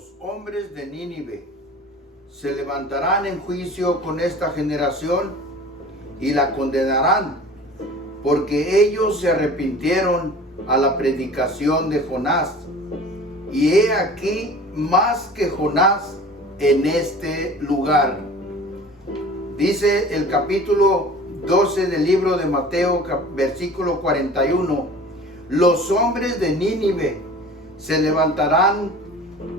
Los hombres de Nínive se levantarán en juicio con esta generación y la condenarán, porque ellos se arrepintieron a la predicación de Jonás. Y he aquí más que Jonás en este lugar. Dice el capítulo 12 del libro de Mateo, versículo 41. Los hombres de Nínive se levantarán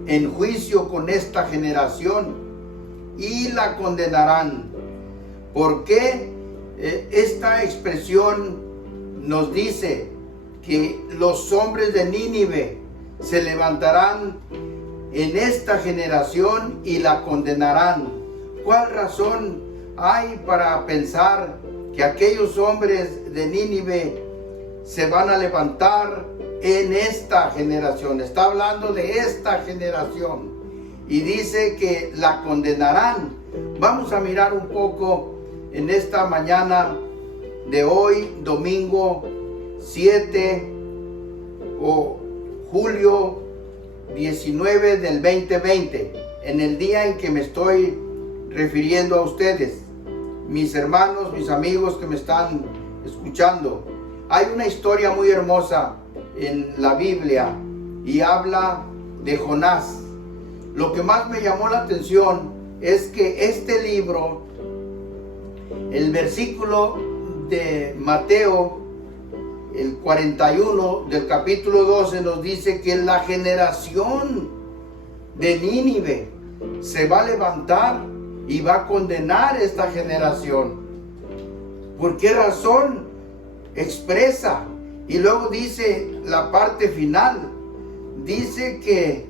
en juicio con esta generación y la condenarán. ¿Por qué esta expresión nos dice que los hombres de Nínive se levantarán en esta generación y la condenarán? ¿Cuál razón hay para pensar que aquellos hombres de Nínive se van a levantar en esta generación? Está hablando de esta generación y dice que la condenarán. Vamos a mirar un poco en esta mañana de hoy, domingo 7 o julio 19 del 2020, en el día en que me estoy refiriendo a ustedes, mis hermanos, mis amigos que me están escuchando. Hay una historia muy hermosa en la Biblia y habla de Jonás. Lo que más me llamó la atención es que este libro, el versículo de Mateo, el 41 del capítulo 12, nos dice que la generación de Nínive se va a levantar y va a condenar esta generación. ¿Por qué razón? Expresa. Y luego dice la parte final, dice que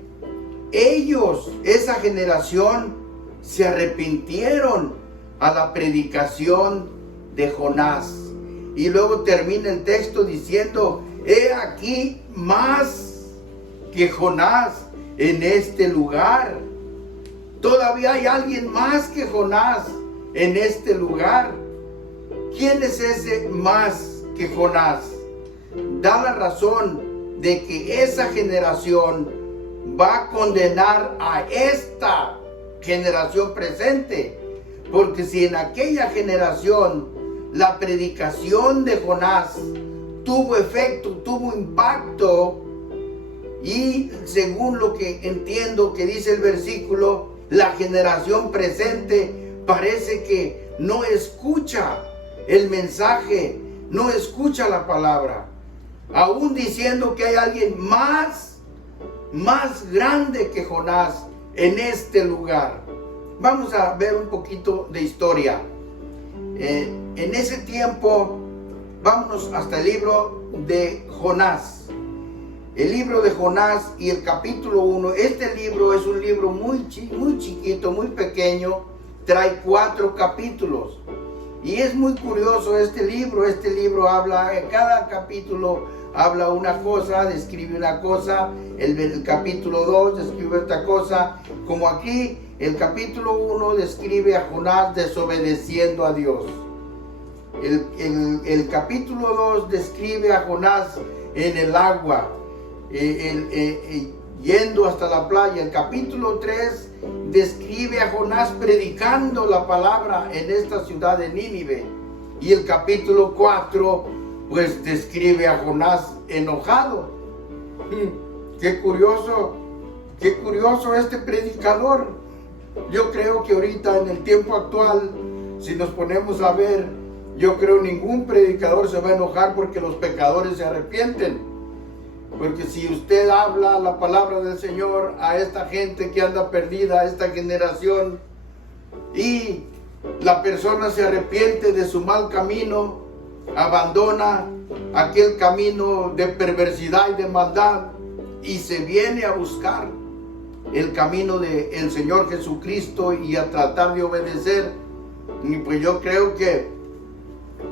ellos, esa generación, se arrepintieron a la predicación de Jonás. Y luego termina el texto diciendo, he aquí más que Jonás en este lugar. Todavía hay alguien más que Jonás en este lugar. ¿Quién es ese más que Jonás? Da la razón de que esa generación va a condenar a esta generación presente. Porque si en aquella generación la predicación de Jonás tuvo efecto, tuvo impacto, y según lo que entiendo que dice el versículo, la generación presente parece que no escucha el mensaje, no escucha la palabra, aún diciendo que hay alguien más grande que Jonás en este lugar. Vamos a ver un poquito de historia. En ese tiempo, vámonos hasta el libro de Jonás. El libro de Jonás y el capítulo 1. Este libro es un libro muy chiquito, muy pequeño. Trae 4 capítulos. Y es muy curioso este libro. Este libro habla, en cada capítulo habla una cosa, describe una cosa. El capítulo 2 describe otra cosa. Como aquí, el capítulo 1 describe a Jonás desobedeciendo a Dios. El capítulo 2 describe a Jonás en el agua, yendo hasta la playa. El capítulo 3 describe a Jonás predicando la palabra en esta ciudad de Nínive. Y el capítulo 4 pues describe a Jonás enojado. Qué curioso este predicador. Yo creo que ahorita en el tiempo actual, si nos ponemos a ver, yo creo ningún predicador se va a enojar porque los pecadores se arrepienten. Porque si usted habla la palabra del Señor a esta gente que anda perdida, a esta generación, y la persona se arrepiente de su mal camino, abandona aquel camino de perversidad y de maldad y se viene a buscar el camino del Señor Jesucristo y a tratar de obedecer, y pues yo creo que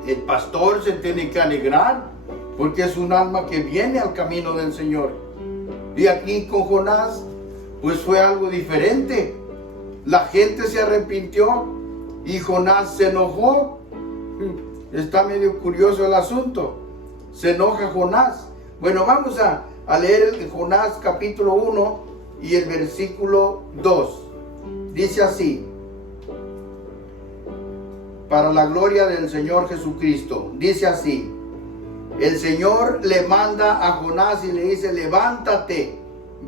el pastor se tiene que alegrar porque es un alma que viene al camino del Señor. Y aquí con Jonás pues fue algo diferente. La gente se arrepintió y Jonás se enojó. Está medio curioso el asunto. Se enoja Jonás. Bueno, vamos a leer el Jonás capítulo 1 y el versículo 2. Dice así: para la gloria del Señor Jesucristo. Dice así: el Señor le manda a Jonás y le dice: levántate,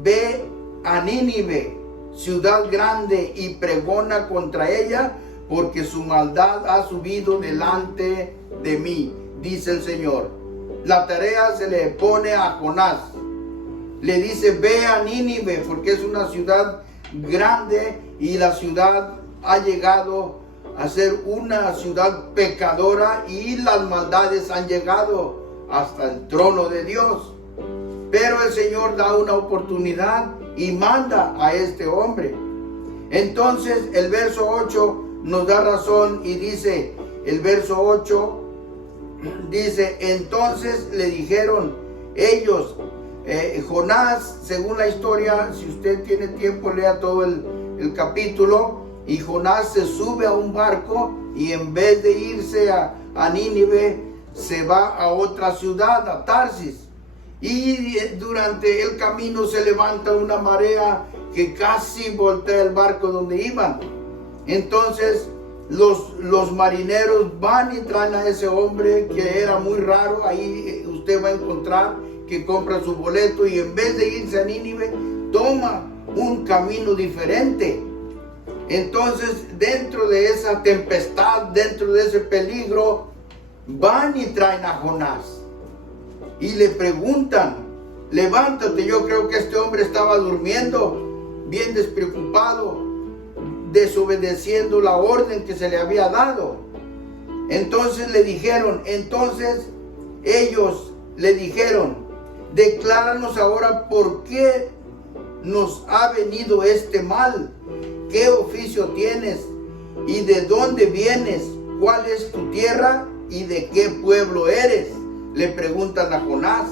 ve a Nínive, ciudad grande, y pregona contra ella, porque su maldad ha subido delante de mí, dice el Señor. La tarea se le pone a Jonás. Le dice: ve a Nínive, porque es una ciudad grande y la ciudad ha llegado a ser una ciudad pecadora y las maldades han llegado hasta el trono de Dios. Pero el Señor da una oportunidad y manda a este hombre. Entonces el verso 8 nos da razón y dice, el verso 8 dice: entonces le dijeron ellos, Jonás, según la historia, si usted tiene tiempo, lea todo el capítulo. Y Jonás se sube a un barco y en vez de irse a Nínive, se va a otra ciudad, a Tarsis. Y durante el camino se levanta una marea que casi voltea el barco donde iban. Entonces los marineros van y traen a ese hombre que era muy raro. Ahí usted va a encontrar que compra su boleto y en vez de irse a Nínive, toma un camino diferente. Entonces, dentro de esa tempestad, dentro de ese peligro, van y traen a Jonás y le preguntan: levántate. Yo creo que este hombre estaba durmiendo, bien despreocupado, desobedeciendo la orden que se le había dado. Entonces ellos le dijeron: decláranos ahora por qué nos ha venido este mal. ¿Qué oficio tienes? ¿Y de dónde vienes? ¿Cuál es tu tierra? ¿Y de qué pueblo eres? Le preguntan a Jonás.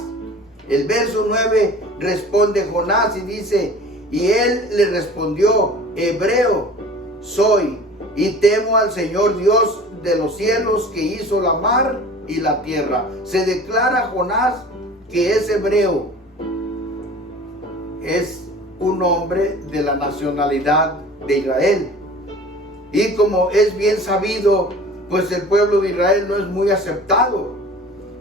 El verso 9 responde Jonás y dice: y él le respondió: hebreo soy, y temo al Señor Dios de los cielos, que hizo la mar y la tierra. Se declara Jonás que es hebreo. Es un hombre de la nacionalidad de Israel. Y como es bien sabido, pues el pueblo de Israel no es muy aceptado.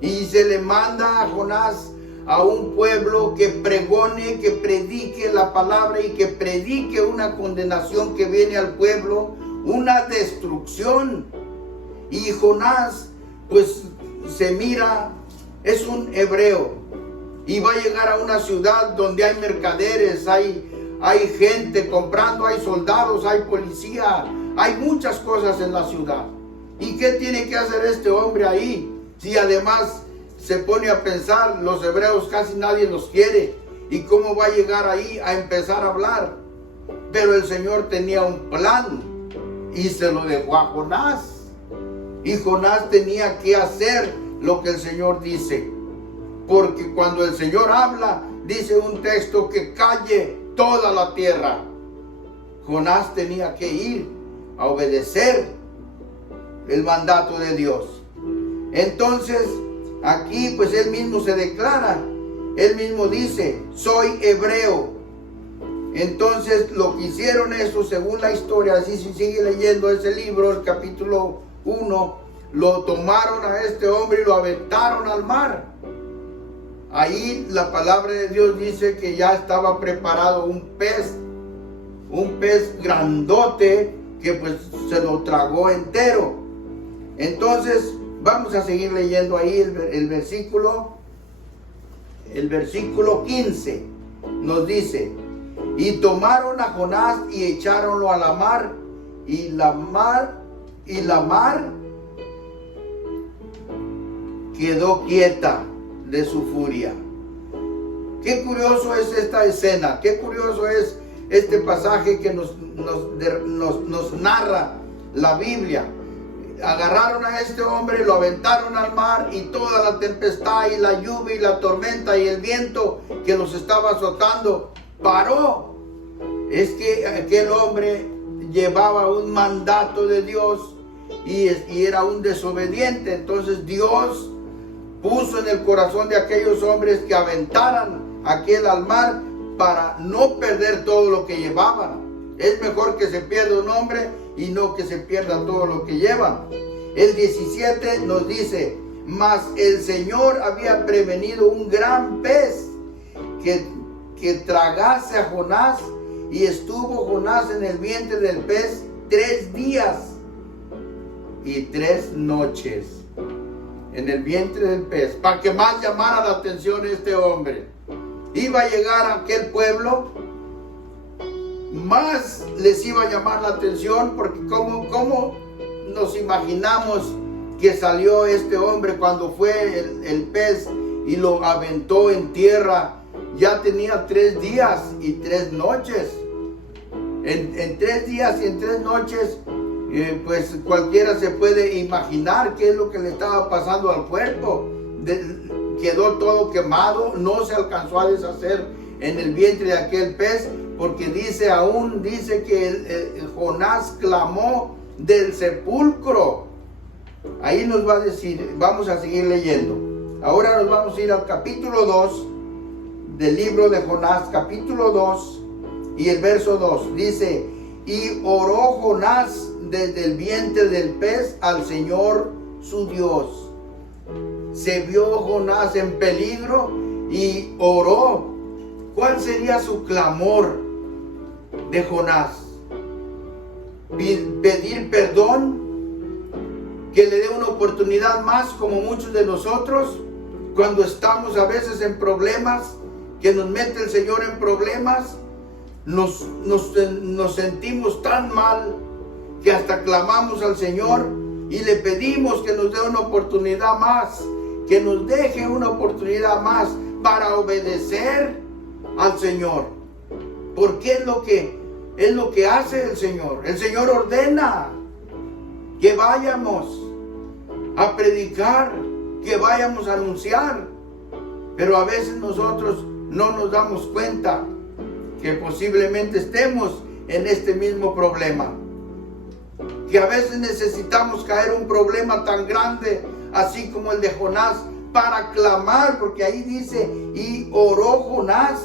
Y se le manda a Jonás a un pueblo que pregone, que predique la palabra y que predique una condenación que viene al pueblo, una destrucción. Y Jonás, pues se mira, es un hebreo y va a llegar a una ciudad donde hay mercaderes, hay gente comprando, hay soldados, hay policía, hay muchas cosas en la ciudad. ¿Y qué tiene que hacer este hombre ahí? Si además se pone a pensar, los hebreos casi nadie los quiere, ¿y cómo va a llegar ahí a empezar a hablar? Pero el Señor tenía un plan y se lo dejó a Jonás. Y Jonás tenía que hacer lo que el Señor dice, porque cuando el Señor habla, dice un texto que calle toda la tierra. Jonás tenía que ir a obedecer el mandato de Dios. Entonces aquí pues él mismo se declara, él mismo dice: soy hebreo. Entonces lo que hicieron eso, según la historia, así se sigue leyendo ese libro, el capítulo 1, lo tomaron a este hombre y lo aventaron al mar. Ahí la palabra de Dios dice que ya estaba preparado un pez grandote que pues se lo tragó entero. Entonces vamos a seguir leyendo ahí el versículo 15 nos dice: y tomaron a Jonás y echaronlo a la mar, y la mar quedó quieta de su furia. Qué curioso es esta escena, qué curioso es este pasaje que nos narra la Biblia. Agarraron a este hombre, lo aventaron al mar, y toda la tempestad y la lluvia y la tormenta y el viento que los estaba azotando paró. Es que aquel hombre llevaba un mandato de Dios y era un desobediente. Entonces Dios puso en el corazón de aquellos hombres que aventaran aquel al mar para no perder todo lo que llevaban. Es mejor que se pierda un hombre y no que se pierda todo lo que llevan. El 17 nos dice: mas el Señor había prevenido un gran pez que tragase a Jonás, y estuvo Jonás en el vientre del pez 3 días y 3 noches. En el vientre del pez, para que más llamara la atención este hombre. Iba a llegar a aquel pueblo, más les iba a llamar la atención, porque ¿cómo nos imaginamos que salió este hombre cuando fue el pez y lo aventó en tierra? Ya tenía 3 días y 3 noches. En 3 días y en 3 noches, pues cualquiera se puede imaginar qué es lo que le estaba pasando al cuerpo. Quedó todo quemado, no se alcanzó a deshacer en el vientre de aquel pez, porque dice que Jonás clamó del sepulcro. Ahí nos va a decir, vamos a seguir leyendo. Ahora nos vamos a ir al capítulo 2 del libro de Jonás, capítulo 2 y el verso 2. Dice: y oró Jonás desde el vientre del pez al Señor su Dios. Se vio Jonás en peligro y oró. ¿Cuál sería su clamor de Jonás? Pedir perdón, que le dé una oportunidad más, como muchos de nosotros, cuando estamos a veces en problemas, que nos mete el Señor en problemas, nos sentimos tan mal que hasta clamamos al Señor y le pedimos que nos dé una oportunidad más, que nos deje una oportunidad más para obedecer al Señor. Porque es lo que hace el Señor. El Señor ordena que vayamos a predicar, que vayamos a anunciar, pero a veces nosotros no nos damos cuenta que posiblemente estemos en este mismo problema, que a veces necesitamos caer un problema tan grande, así como el de Jonás, para clamar, porque ahí dice: y oró Jonás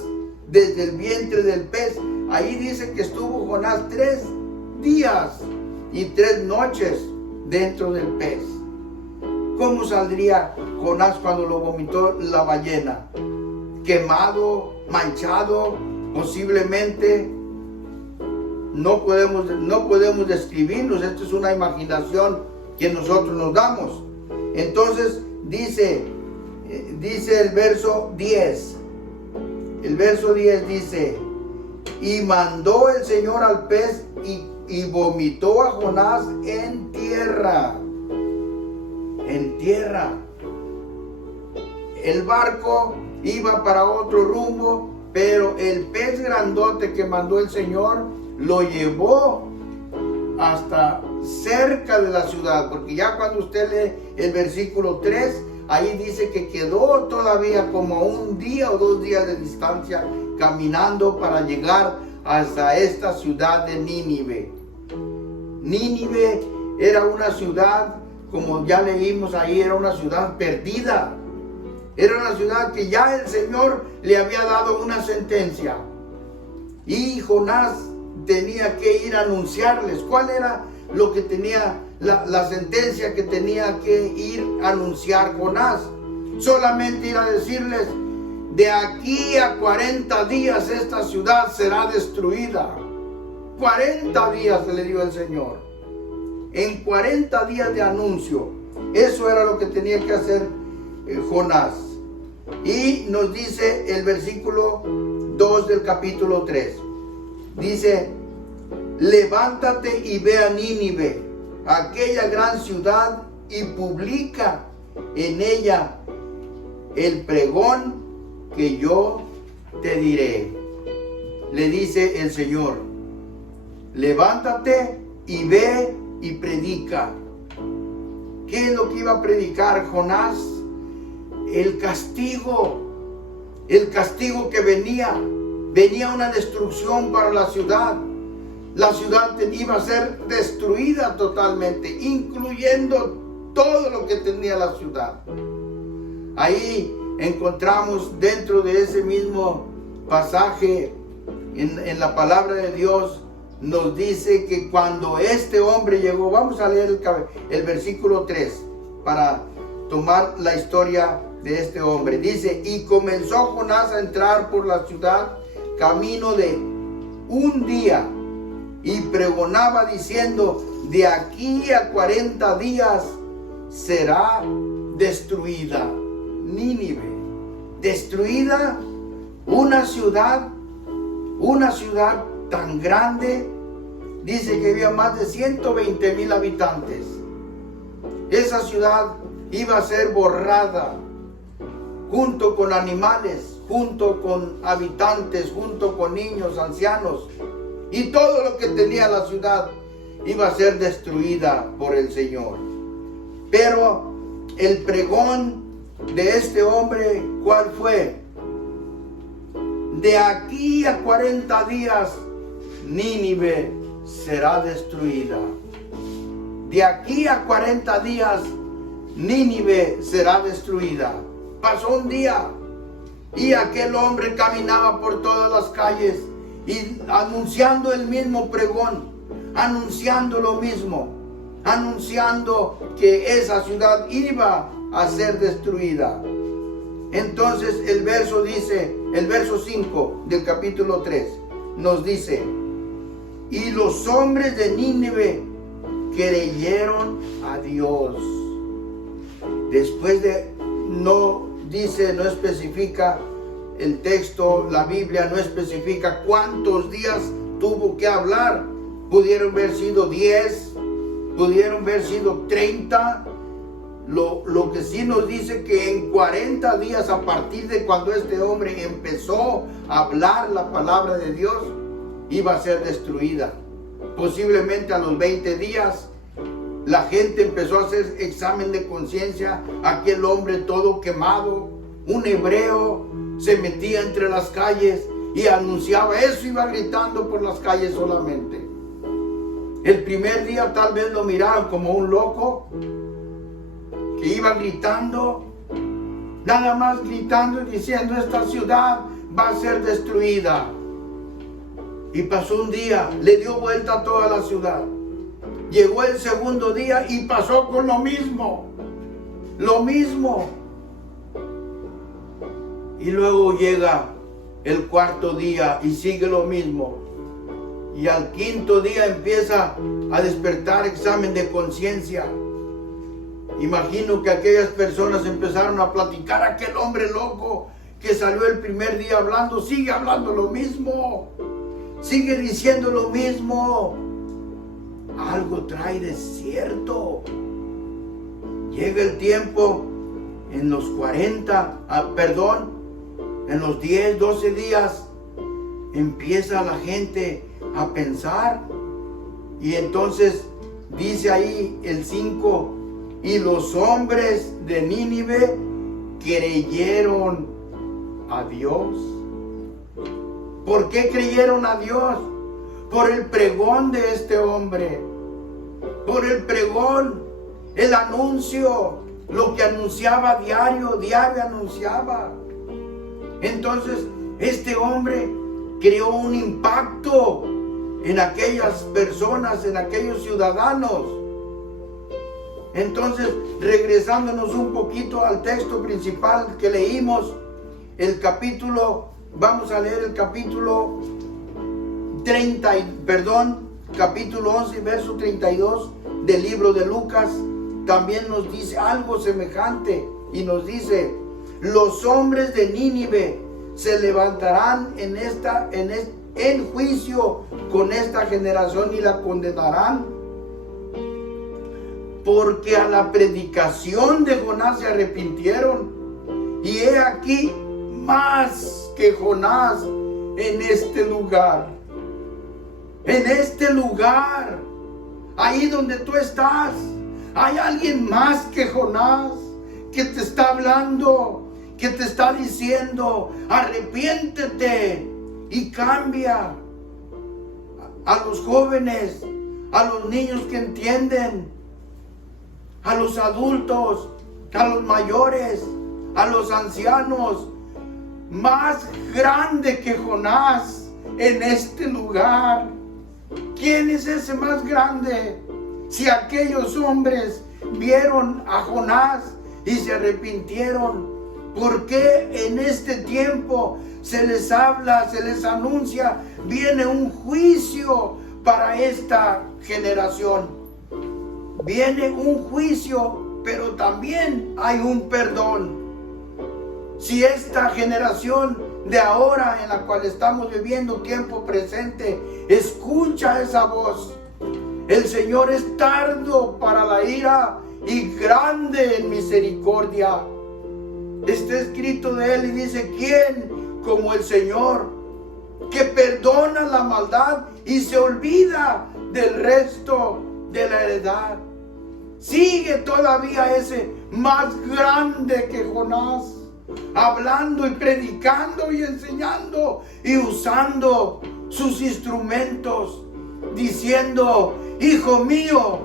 desde el vientre del pez. Ahí dice que estuvo Jonás 3 días y 3 noches dentro del pez. ¿Cómo saldría Jonás cuando lo vomitó la ballena? Quemado, manchado, posiblemente. No podemos describirnos. Esto es una imaginación que nosotros nos damos. Entonces dice el verso 10. El verso 10 dice: y mandó el Señor al pez y vomitó a Jonás en tierra. En tierra. El barco iba para otro rumbo, pero el pez grandote que mandó el Señor lo llevó hasta cerca de la ciudad, porque ya cuando usted lee el versículo 3, ahí dice que quedó todavía como 1 día o 2 días de distancia caminando para llegar hasta esta ciudad de Nínive. Nínive era una ciudad, como ya leímos ahí, era una ciudad perdida. Era una ciudad que ya el Señor le había dado una sentencia. Y Jonás tenía que ir a anunciarles. ¿Cuál era lo que tenía, la sentencia que tenía que ir a anunciar Jonás? Solamente ir a decirles: de aquí a 40 días esta ciudad será destruida. 40 días le dio el Señor. En 40 días de anuncio. Eso era lo que tenía que hacer Jonás. Y nos dice el versículo 2 del capítulo 3. Dice: levántate y ve a Nínive, aquella gran ciudad, y publica en ella el pregón que yo te diré. Le dice el Señor: levántate y ve y predica. ¿Qué es lo que iba a predicar Jonás? El castigo que venía una destrucción para la ciudad. La ciudad iba a ser destruida totalmente, incluyendo todo lo que tenía la ciudad. Ahí encontramos dentro de ese mismo pasaje en la palabra de Dios nos dice que cuando este hombre llegó, vamos a leer el versículo 3 para tomar la historia de este hombre. Dice: y comenzó Jonás a entrar por la ciudad camino de un día y pregonaba diciendo: de aquí a 40 días será destruida Nínive. Destruida una ciudad tan grande. Dice que había más de 120,000 habitantes. Esa ciudad iba a ser borrada, junto con animales, junto con habitantes, junto con niños, ancianos, y todo lo que tenía la ciudad iba a ser destruida por el Señor. Pero el pregón de este hombre, ¿cuál fue? De aquí a 40 días Nínive será destruida. De aquí a 40 días Nínive será destruida. Pasó un día y aquel hombre caminaba por todas las calles y anunciando el mismo pregón, anunciando lo mismo, anunciando que esa ciudad iba a ser destruida. Entonces el verso 5 del capítulo 3 nos dice: y los hombres de Nínive creyeron a Dios. Después de, no especifica el texto, la Biblia no especifica cuántos días tuvo que hablar. Pudieron haber sido 10, pudieron haber sido 30. Lo que sí nos dice que en 40 días, a partir de cuando este hombre empezó a hablar la palabra de Dios, iba a ser destruida. Posiblemente a los 20 días la gente empezó a hacer examen de conciencia. Aquel hombre todo quemado, un hebreo, se metía entre las calles y anunciaba eso, iba gritando por las calles solamente. El primer día tal vez lo miraban como un loco que iba gritando, nada más gritando y diciendo: esta ciudad va a ser destruida. Y pasó un día, le dio vuelta a toda la ciudad. Llegó el segundo día y pasó con lo mismo. Y luego llega el cuarto día y sigue lo mismo. Y al quinto día empieza a despertar examen de conciencia. Imagino que aquellas personas empezaron a platicar: aquel hombre loco que salió el primer día hablando, sigue hablando lo mismo, sigue diciendo lo mismo. Algo trae de cierto. Llega el tiempo, en los 10, 12 días, empieza la gente a pensar. Y entonces dice ahí el 5: y los hombres de Nínive creyeron a Dios. ¿Por qué creyeron a Dios? Por el pregón de este hombre, por el pregón, el anuncio, lo que anunciaba diario anunciaba. Entonces este hombre creó un impacto en aquellas personas, en aquellos ciudadanos. Entonces, regresándonos un poquito al texto principal que leímos, vamos a leer el capítulo 11, verso 32 del libro de Lucas. También nos dice algo semejante y nos dice: los hombres de Nínive se levantarán en juicio con esta generación y la condenarán, porque a la predicación de Jonás se arrepintieron, y he aquí más que Jonás en este lugar. En este lugar, ahí donde tú estás, hay alguien más que Jonás que te está hablando, que te está diciendo: arrepiéntete y cambia. A los jóvenes, a los niños que entienden, a los adultos, a los mayores, a los ancianos, más grande que Jonás en este lugar. ¿Quién es ese más grande? Si aquellos hombres vieron a Jonás y se arrepintieron, ¿por qué en este tiempo se les habla, se les anuncia, viene un juicio para esta generación? Viene un juicio, pero también hay un perdón. Si esta generación de ahora en la cual estamos viviendo, tiempo presente, escucha esa voz, el Señor es tardo para la ira y grande en misericordia. Está escrito de Él y dice: ¿quién como el Señor, que perdona la maldad y se olvida del resto de la heredad? Sigue todavía ese más grande que Jonás, hablando y predicando y enseñando y usando sus instrumentos, diciendo: hijo mío,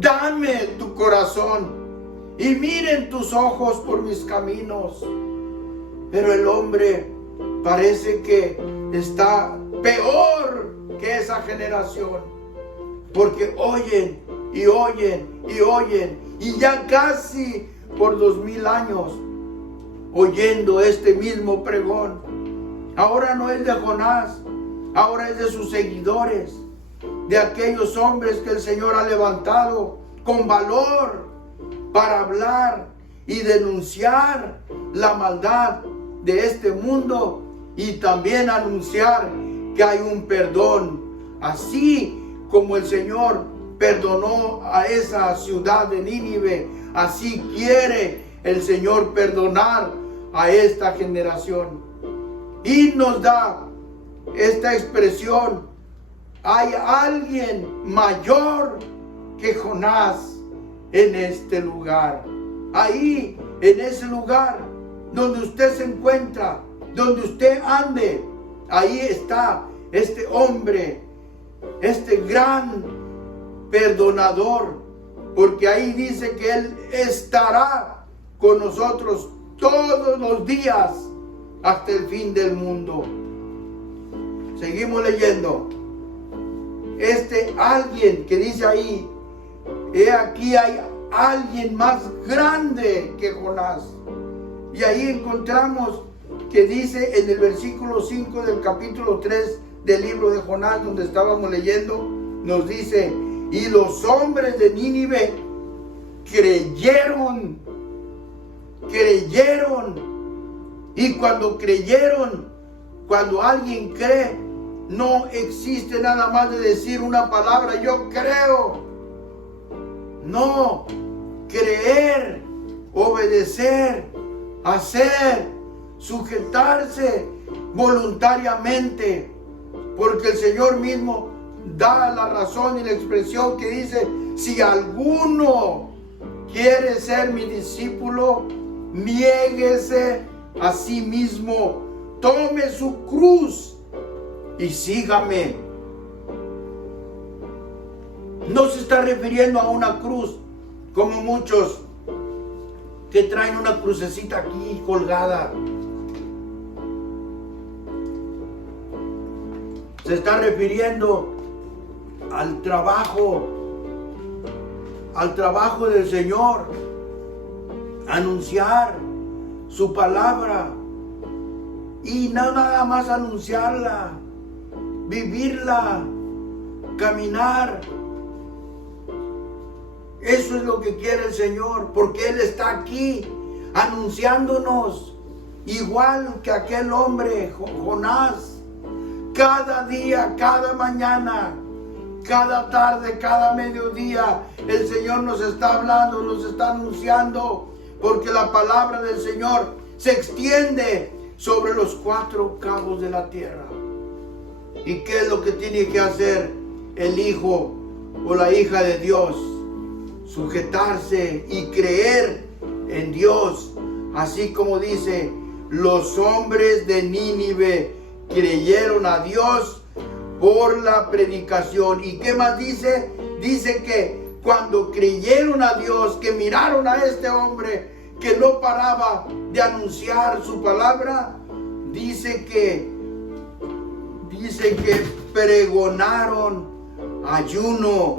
dame tu corazón y miren tus ojos por mis caminos. Pero el hombre parece que está peor que esa generación, porque oyen y oyen y oyen, y ya casi por 2000 años oyendo este mismo pregón. Ahora no es de Jonás, ahora es de sus seguidores, de aquellos hombres que el Señor ha levantado con valor para hablar y denunciar la maldad de este mundo, y también anunciar que hay un perdón, así como el Señor perdonó a esa ciudad de Nínive. Así quiere el Señor perdonar a esta generación. Y nos da esta expresión: hay alguien mayor que Jonás en este lugar. Ahí, en ese lugar donde usted se encuentra, donde usted ande, ahí está este hombre, este gran perdonador, porque ahí dice que Él estará con nosotros todos los días hasta el fin del mundo. Seguimos leyendo. Este alguien que dice ahí: he aquí hay alguien más grande que Jonás. Y ahí encontramos que dice en el versículo 5 del capítulo 3 del libro de Jonás, donde estábamos leyendo, nos dice: y los hombres de Nínive creyeron. Y cuando creyeron, cuando alguien cree, no existe nada más de decir una palabra: yo creo. No, creer, obedecer, hacer, sujetarse voluntariamente, porque el Señor mismo da la razón y la expresión que dice: si alguno quiere ser mi discípulo, niéguese a sí mismo, tome su cruz y sígame. No se está refiriendo a una cruz como muchos que traen una crucecita aquí colgada. Se está refiriendo al trabajo del Señor, anunciar su palabra, y no nada más anunciarla, vivirla, caminar. Eso es lo que quiere el Señor, porque Él está aquí anunciándonos, igual que aquel hombre Jonás. Cada día, cada mañana, cada tarde, cada mediodía, el Señor nos está hablando, nos está anunciando, porque la palabra del Señor se extiende sobre los 4 cabos de la tierra. ¿Y qué es lo que tiene que hacer el hijo o la hija de Dios? Sujetarse y creer en Dios, así como dice: los hombres de Nínive creyeron a Dios por la predicación. ¿Y qué más dice? Dice que cuando creyeron a Dios, que miraron a este hombre que no paraba de anunciar su palabra, dice que pregonaron ayuno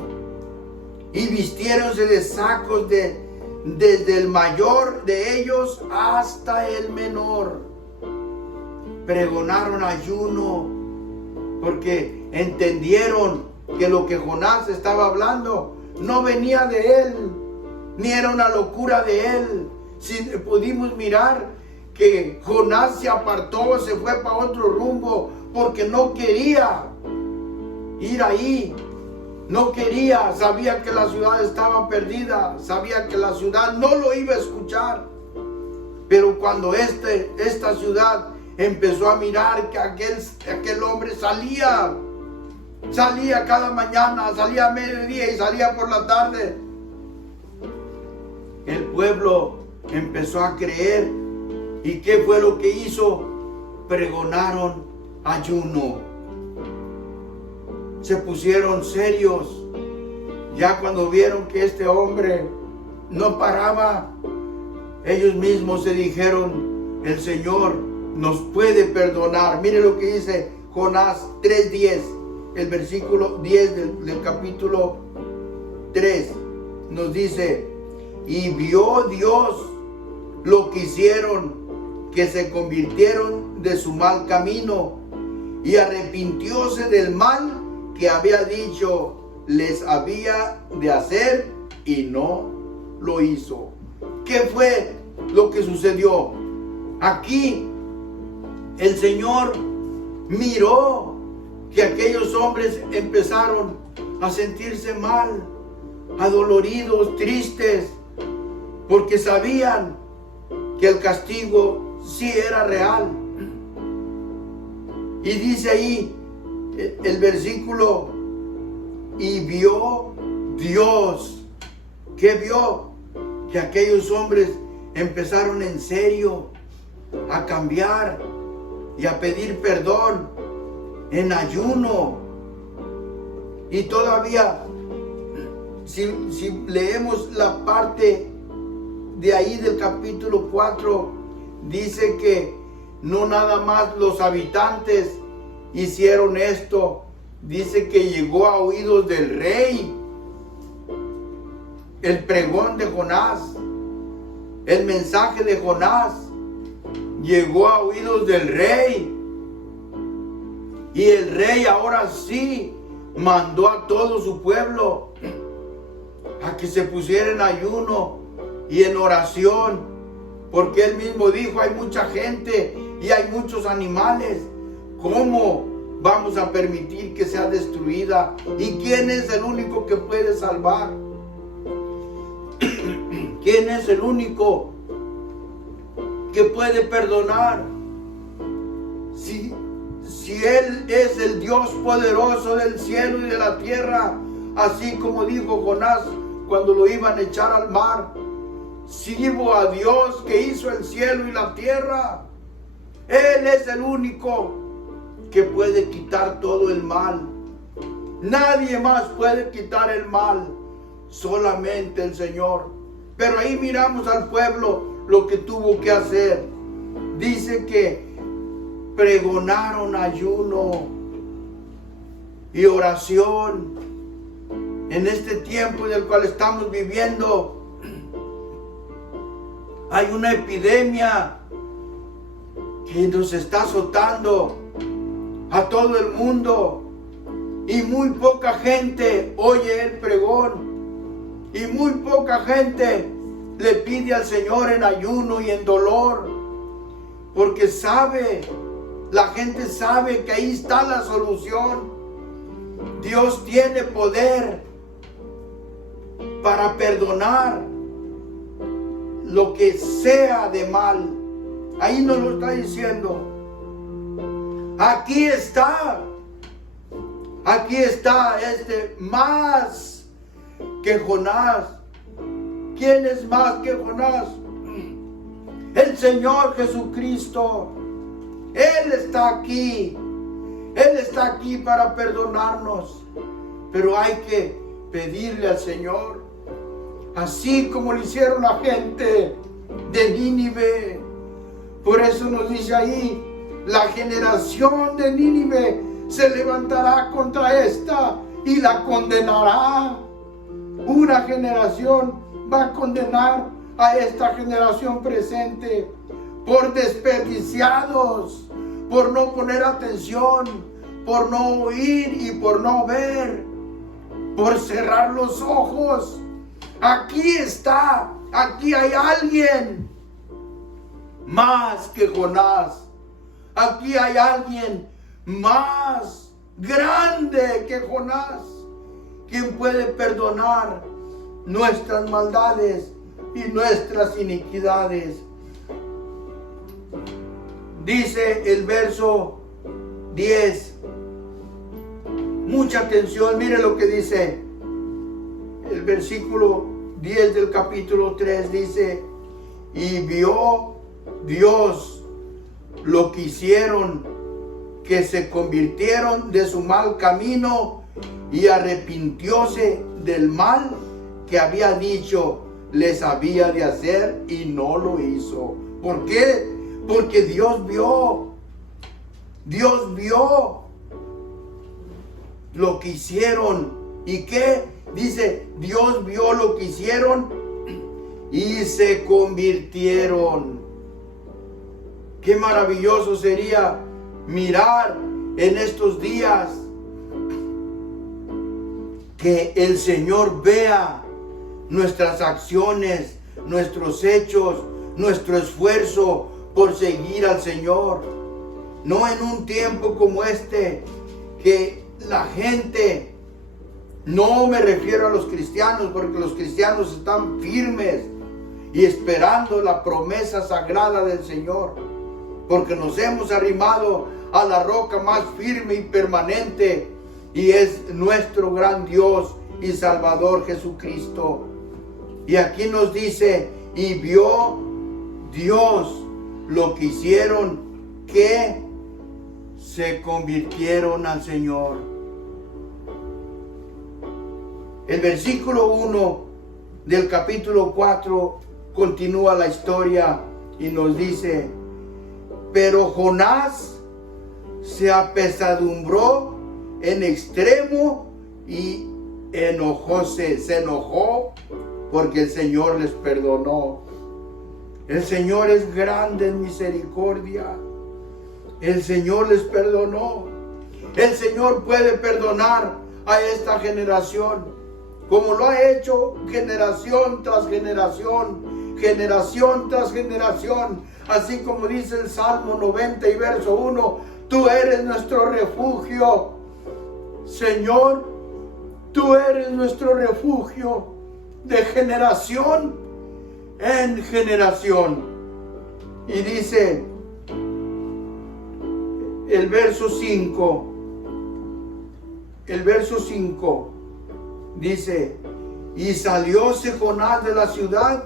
y vistiéronse de sacos desde el mayor de ellos hasta el menor. Pregonaron ayuno porque entendieron que lo que Jonás estaba hablando no venía de él, ni era una locura de él. Si pudimos mirar que Jonás se apartó, se fue para otro rumbo porque no quería ir ahí. No quería, sabía que la ciudad estaba perdida, sabía que la ciudad no lo iba a escuchar. Pero cuando esta ciudad empezó a mirar que aquel hombre salía cada mañana, salía a mediodía y salía por la tarde, el pueblo empezó a creer. ¿Y qué fue lo que hizo? Pregonaron ayuno. Se pusieron serios. Ya cuando vieron que este hombre no paraba, ellos mismos se dijeron, el Señor nos puede perdonar. Mire lo que dice Jonás 3:10, el versículo 10 del capítulo 3. Nos dice, y vio Dios lo que hicieron, que se convirtieron de su mal camino y arrepintióse del mal que había dicho les había de hacer y no lo hizo. ¿Qué fue lo que sucedió? Aquí el Señor miró que aquellos hombres empezaron a sentirse mal, adoloridos, tristes, porque sabían que el castigo sí era real. Y dice ahí el versículo, y vio Dios. ¿Qué vio? Que aquellos hombres empezaron en serio a cambiar y a pedir perdón en ayuno. Y todavía, si leemos la parte de ahí del capítulo 4, dice que no nada más los habitantes hicieron esto, dice que llegó a oídos del rey el pregón de Jonás, el mensaje de Jonás llegó a oídos del rey, y el rey ahora sí mandó a todo su pueblo a que se pusiera en ayuno y en oración, porque él mismo dijo, hay mucha gente y hay muchos animales, ¿cómo vamos a permitir que sea destruida? ¿Y quién es el único que puede salvar? ¿Quién es el único que puede perdonar? Si Él es el Dios poderoso del cielo y de la tierra, así como dijo Jonás cuando lo iban a echar al mar, sirvo a Dios que hizo el cielo y la tierra. Él es el único que puede quitar todo el mal. Nadie más puede quitar el mal, solamente el Señor. Pero ahí miramos al pueblo lo que tuvo que hacer. Dice que pregonaron ayuno y oración. En este tiempo en el cual estamos viviendo, hay una epidemia que nos está azotando a todo el mundo, y muy poca gente oye el pregón, y muy poca gente le pide al Señor en ayuno y en dolor, porque la gente sabe que ahí está la solución. Dios tiene poder para perdonar lo que sea de mal. Ahí nos lo está diciendo. Aquí está más que Jonás. ¿Quién es más que Jonás? El Señor Jesucristo. Él está aquí. Él está aquí para perdonarnos. Pero hay que pedirle al Señor, así como lo hicieron la gente de Nínive. Por eso nos dice ahí, La generación de Nínive se levantará contra esta y la condenará. Una generación va a condenar a esta generación presente por desperdiciados, por no poner atención, por no oír y por no ver, por cerrar los ojos. Aquí está, aquí hay alguien más que Jonás. Aquí hay alguien más grande que Jonás, quien puede perdonar nuestras maldades y nuestras iniquidades. Dice el verso 10. Mucha atención, mire lo que dice. El versículo 10 del capítulo 3 dice: y vio Dios lo que hicieron, que se convirtieron de su mal camino y arrepintióse del mal que había dicho les había de hacer y no lo hizo. ¿Por qué? Porque Dios vio lo que hicieron. ¿Y qué? Dice, Dios vio lo que hicieron y se convirtieron. Qué maravilloso sería mirar en estos días que el Señor vea nuestras acciones, nuestros hechos, nuestro esfuerzo por seguir al Señor. No en un tiempo como este, que la gente, no me refiero a los cristianos, porque los cristianos están firmes y esperando la promesa sagrada del Señor, porque nos hemos arrimado a la roca más firme y permanente, y es nuestro gran Dios y Salvador Jesucristo. Y aquí nos dice, y vio Dios lo que hicieron, que se convirtieron al Señor. El versículo 1 del capítulo 4 continúa la historia y nos dice: pero Jonás se apesadumbró en extremo y se enojó porque el Señor les perdonó. El Señor es grande en misericordia. El Señor les perdonó. El Señor puede perdonar a esta generación, como lo ha hecho generación tras generación, generación tras generación. Así como dice el Salmo 90 y verso 1, tú eres nuestro refugio. Señor, tú eres nuestro refugio de generación en generación. Y dice el verso 5, dice: y salióse Jonás de la ciudad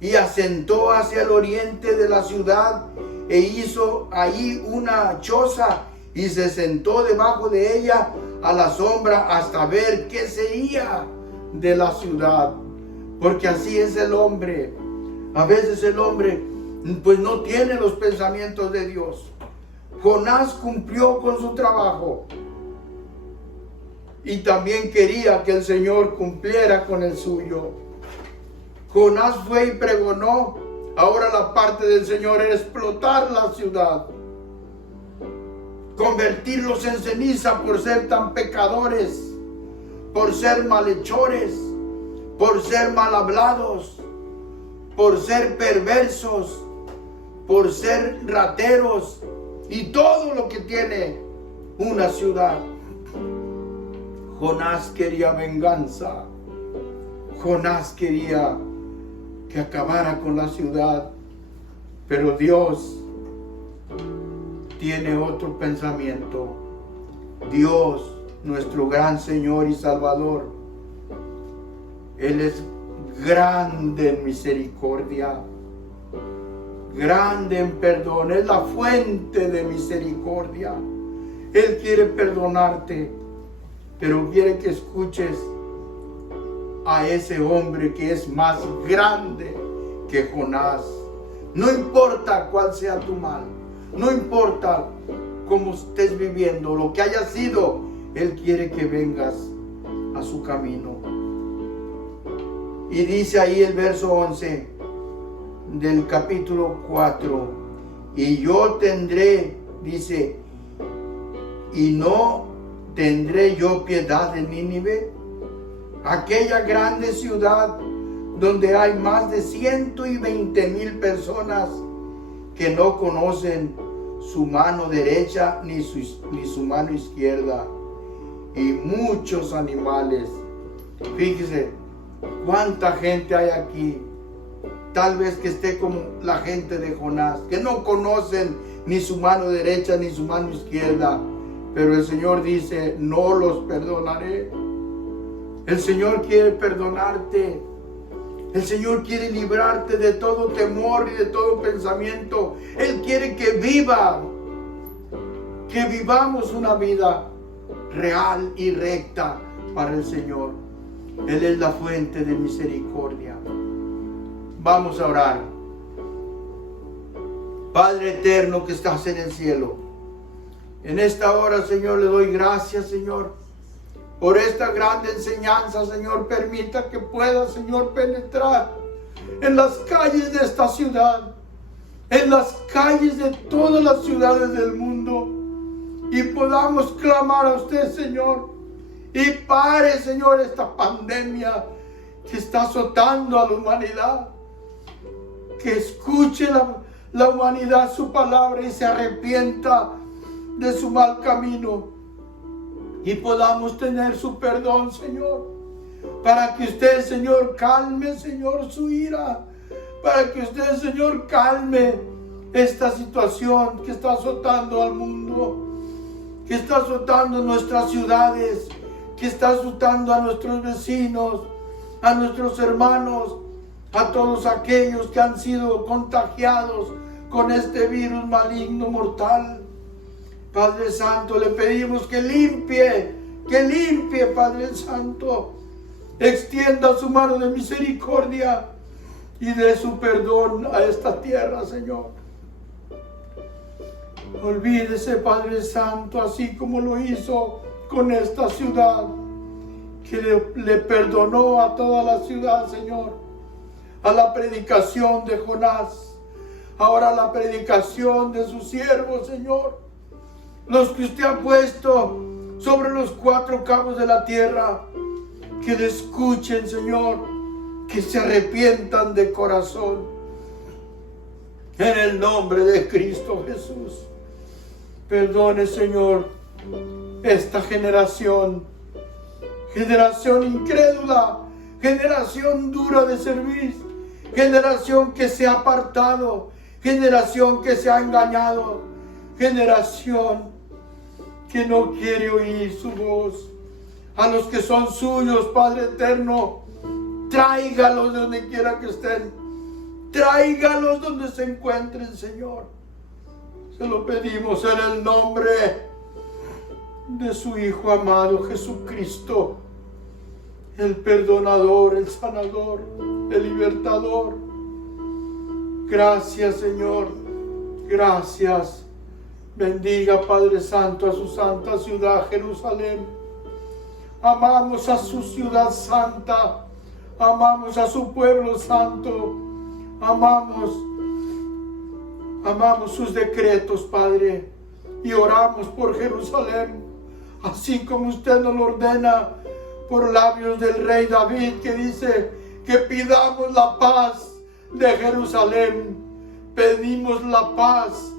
y asentó hacia el oriente de la ciudad e hizo allí una choza y se sentó debajo de ella a la sombra hasta ver qué sería de la ciudad. Porque así es el hombre. A veces el hombre pues no tiene los pensamientos de Dios. Jonás cumplió con su trabajo y también quería que el Señor cumpliera con el suyo. Jonás fue y pregonó. Ahora la parte del Señor era explotar la ciudad, convertirlos en ceniza por ser tan pecadores, por ser malhechores, por ser mal hablados, por ser perversos, por ser rateros y todo lo que tiene una ciudad. Jonás quería venganza. Jonás quería que acabara con la ciudad, pero Dios tiene otro pensamiento. Dios, nuestro gran Señor y Salvador, Él es grande en misericordia, grande en perdón, es la fuente de misericordia. Él quiere perdonarte, pero quiere que escuches a ese hombre que es más grande que Jonás. No importa cuál sea tu mal, No importa cómo estés viviendo, lo que haya sido, Él quiere que vengas a su camino. Y dice ahí el verso 11 del capítulo 4, y yo tendré, dice, y no tendré yo piedad de Nínive, aquella grande ciudad donde hay más de 120,000 personas que no conocen su mano derecha ni su mano izquierda, y muchos animales. Fíjese cuánta gente hay aquí, tal vez que esté como la gente de Jonás, que no conocen ni su mano derecha ni su mano izquierda, pero el Señor dice, no los perdonaré. El Señor quiere perdonarte. El Señor quiere librarte de todo temor y de todo pensamiento. Él quiere que vivamos una vida real y recta para el Señor. Él es la fuente de misericordia. Vamos a orar. Padre eterno que estás en el cielo, en esta hora, Señor, le doy gracias, Señor, por esta grande enseñanza. Señor, permita que pueda, Señor, penetrar en las calles de esta ciudad, en las calles de todas las ciudades del mundo, y podamos clamar a usted, Señor, y pare, Señor, esta pandemia que está azotando a la humanidad. Que escuche la humanidad su palabra y se arrepienta de su mal camino, y podamos tener su perdón, Señor, para que usted, Señor, calme, Señor, su ira, para que usted, Señor, calme esta situación que está azotando al mundo, que está azotando nuestras ciudades, que está azotando a nuestros vecinos, a nuestros hermanos, a todos aquellos que han sido contagiados con este virus maligno mortal. Padre Santo, le pedimos que limpie, Padre Santo, extienda su mano de misericordia y dé su perdón a esta tierra, Señor. Olvídese, Padre Santo, así como lo hizo con esta ciudad, que le perdonó a toda la ciudad, Señor, a la predicación de Jonás, ahora la predicación de sus siervos, Señor, los que usted ha puesto sobre los 4 cabos de la tierra, que le escuchen, Señor, que se arrepientan de corazón, en el nombre de Cristo Jesús. Perdone, Señor, esta generación incrédula, generación dura de servir, generación que se ha apartado, generación que se ha engañado, generación que no quiere oír su voz. A los que son suyos, Padre eterno, tráigalos de donde quiera que estén, tráigalos donde se encuentren, Señor. Se lo pedimos en el nombre de su Hijo amado Jesucristo, el perdonador, el sanador, el libertador. Gracias, Señor, gracias. Bendiga, Padre Santo, a su santa ciudad, Jerusalén. Amamos a su ciudad santa, amamos a su pueblo santo, amamos sus decretos, Padre, y oramos por Jerusalén, así como usted nos lo ordena por labios del rey David, que dice que pidamos la paz de Jerusalén. Pedimos la paz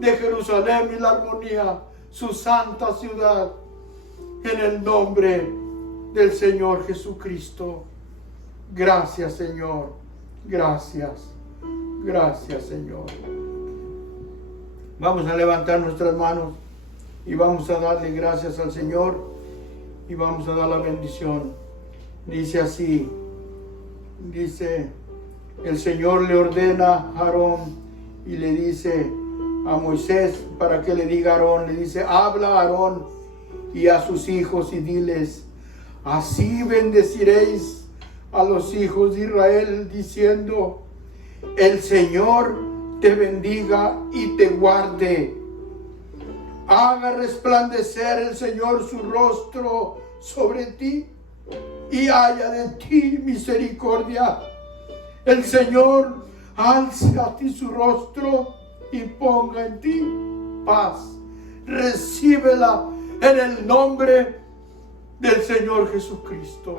de Jerusalén y la armonía, su santa ciudad, en el nombre del Señor Jesucristo. Gracias, Señor, gracias, gracias, Señor. Vamos a levantar nuestras manos y vamos a darle gracias al Señor y vamos a dar la bendición. Dice así, dice, el Señor le ordena a Aarón y le dice a Moisés, para que le diga a Aarón, le dice, habla a Aarón y a sus hijos y diles, así bendeciréis a los hijos de Israel, diciendo, el Señor te bendiga y te guarde. Haga resplandecer el Señor su rostro sobre ti y haya de ti misericordia. El Señor alce a ti su rostro y ponga en ti paz. Recíbela en el nombre del Señor Jesucristo.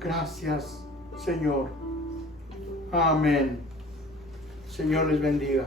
Gracias, Señor. Amén. Señor les bendiga.